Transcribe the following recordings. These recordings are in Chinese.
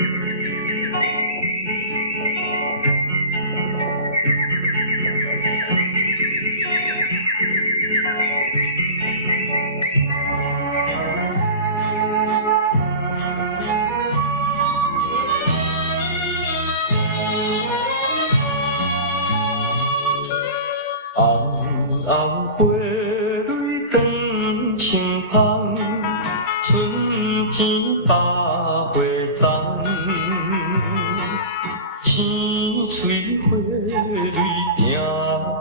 红红花蕊长青芳，春天百花丛。青翠花蕊定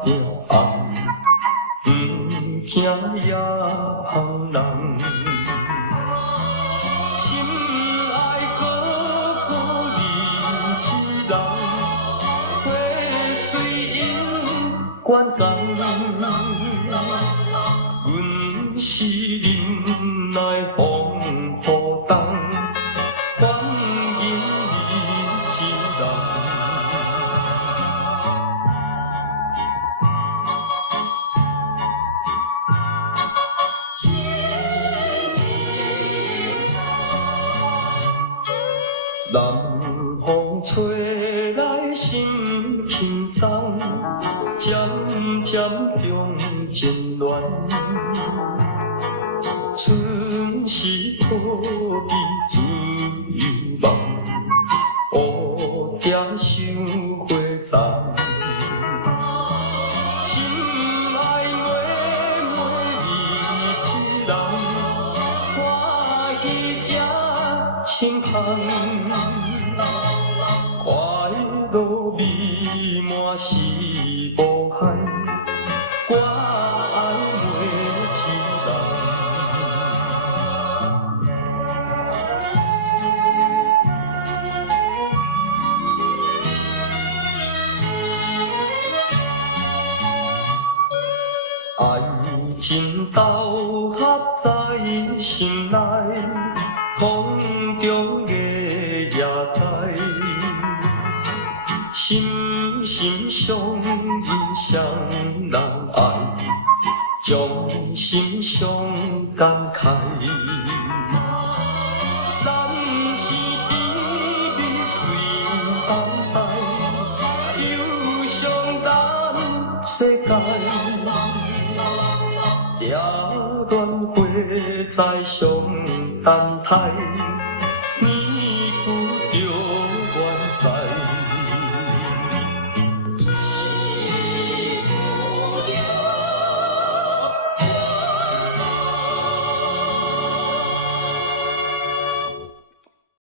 定红，不惊野芳人。心爱高高丽枝人，花随因关工。阮是林内风雨冬，欢迎你一人。南风吹来心轻松，渐渐中渐暖。春是可比自由梦，乌蝶想花丛。心爱妹妹你一人，欢喜这轻香。快乐美满是无限，我爱每一人。爱情斗合在心内，空中月也知。心心相印相难爱，将心相感慨。咱是甜蜜随风驶，游上咱世界。野恋花在上等待。